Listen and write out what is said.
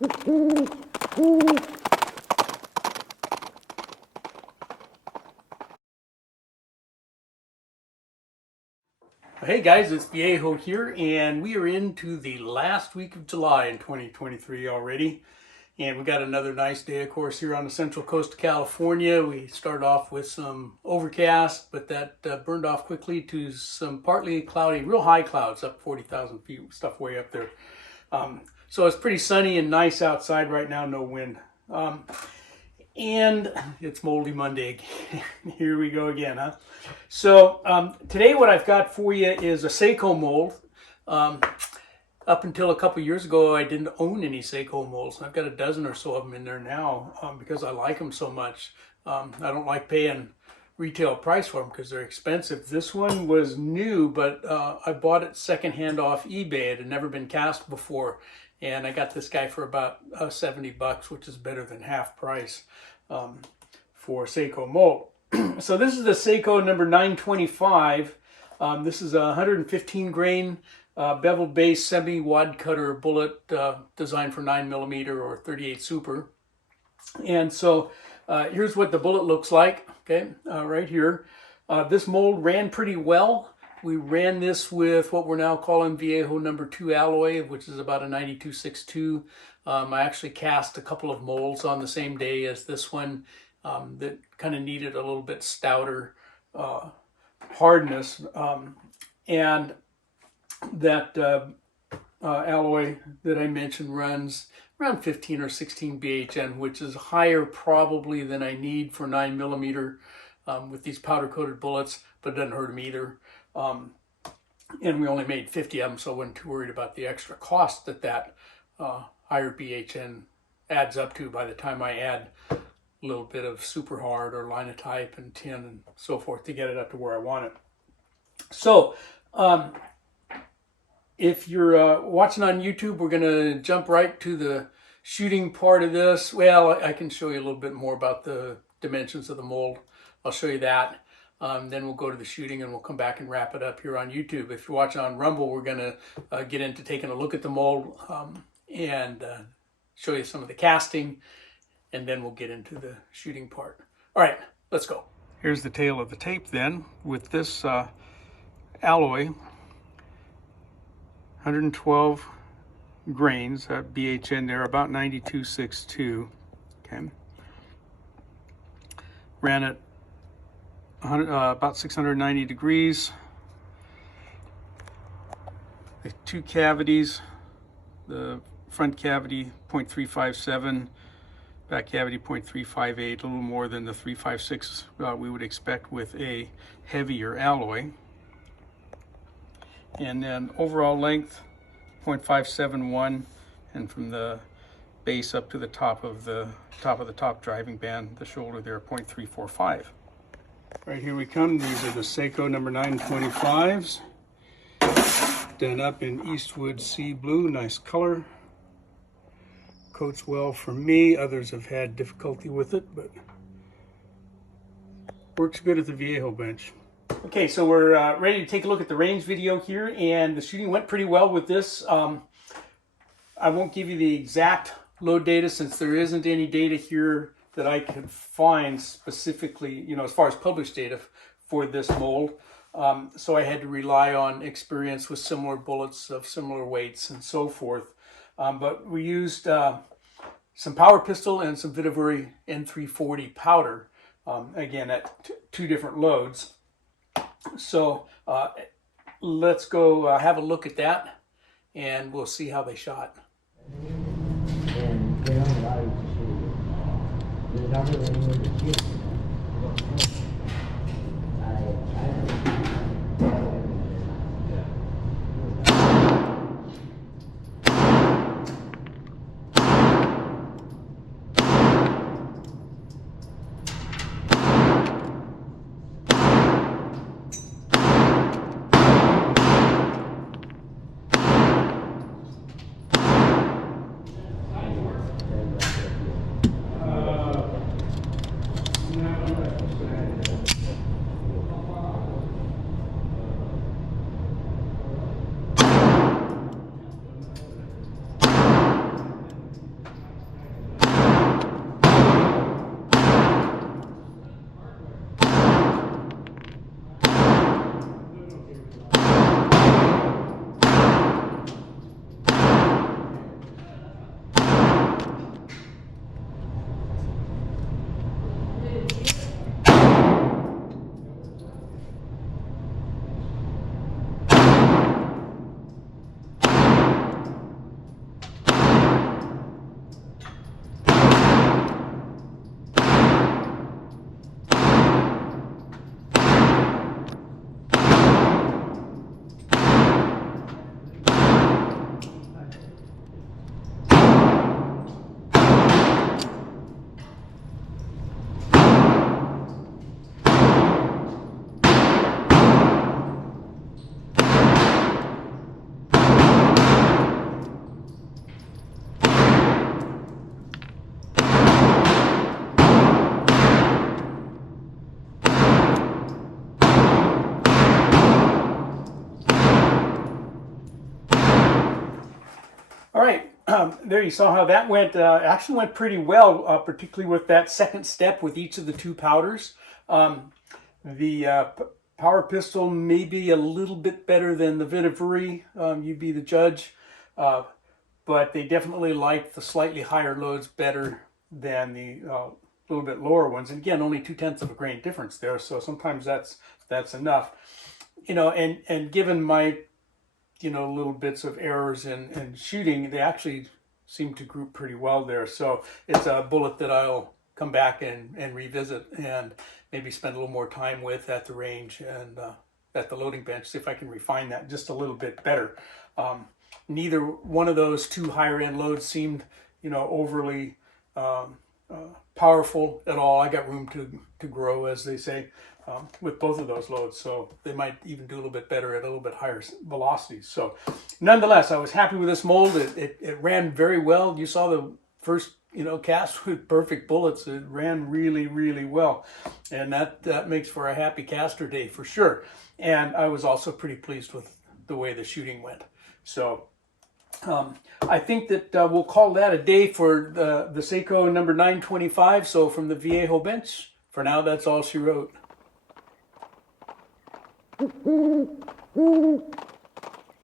Hey guys, it's Viejo here, and we are into the last week of July in 2023 already. And we got another nice day, of course, here on the central coast of California. We started off with some overcast, but that burned off quickly to some partly cloudy, real high clouds, up 40,000 feet, stuff way up there. So it's pretty sunny and nice outside right now, no wind. And it's Moldy Monday. Here we go again, huh? So today what I've got for you is a Saeco mold. Up until a couple years ago, I didn't own any Saeco molds. I've got a dozen or so of them in there now because I like them so much. I don't like paying retail price for them because they're expensive. This one was new, but I bought it secondhand off eBay. It had never been cast before. And I got this guy for about 70 bucks, which is better than half price for Saeco mold. So this is the Saeco number 925. This is a 115 grain beveled base semi-wad cutter bullet designed for 9mm or 38 Super. And so here's what the bullet looks like, okay, right here. This mold ran pretty well. We ran this with what we're now calling Viejo number 2 alloy, which is about a 92.62. I actually cast a couple of molds on the same day as this one that kind of needed a little bit stouter hardness. And that alloy that I mentioned runs around 15 or 16 BHN, which is higher probably than I need for 9mm with these powder coated bullets, but it doesn't hurt them either. And we only made 50 of them, so I wasn't too worried about the extra cost that higher BHN adds up to by the time I add a little bit of super hard or linotype and tin and so forth to get it up to where I want it. So if you're watching on YouTube, we're going to jump right to the shooting part of this. Well, I can show you a little bit more about the dimensions of the mold. I'll show you that. Then we'll go to the shooting and we'll come back and wrap it up here on YouTube. If you're watching on Rumble, we're going to get into taking a look at the mold and show you some of the casting, and then we'll get into the shooting part. All right, let's go. Here's the tail of the tape then with this alloy, 112 grains, BHN there, about 92.62, okay. Ran it about 690 degrees. The two cavities, the front cavity 0.357, back cavity 0.358, a little more than the 356 we would expect with a heavier alloy. And then overall length 0.571, and from the base up to the top of the top driving band, the shoulder there, 0.345. Right, here we come. These are the Saeco number 925s, done up in Eastwood Sea Blue. Nice color. Coats well for me. Others have had difficulty with it, but works good at the Viejo bench. Okay, so we're ready to take a look at the range video here, and the shooting went pretty well with this. I won't give you the exact load data since there isn't any data here that I could find specifically, you know, as far as published data for this mold. So I had to rely on experience with similar bullets of similar weights and so forth. But we used some power pistol and some Vitavari N340 powder, again at two different loads. So let's go have a look at that, and we'll see how they shot. All right, there you saw how that went. Actually went pretty well, particularly with that second step with each of the two powders. The power pistol may be a little bit better than the Vita-Vuri. You be the judge. But they definitely like the slightly higher loads better than the little bit lower ones. And again, only 0.2 of a grain difference there. So sometimes that's enough. You know, and given my, you know, little bits of errors in shooting, they actually seem to group pretty well there. So it's a bullet that I'll come back and revisit and maybe spend a little more time with at the range and at the loading bench, see if I can refine that just a little bit better. Neither one of those two higher end loads seemed, you know, overly powerful at all. I got room to grow, as they say, with both of those loads. So they might even do a little bit better at a little bit higher velocities. So nonetheless, I was happy with this mold. It ran very well. You saw the first, you know, cast with perfect bullets. It ran really, really well. And that makes for a happy caster day for sure. And I was also pretty pleased with the way the shooting went. So I think that we'll call that a day for the Saeco number 925. So from the Viejo bench, for now, that's all she wrote.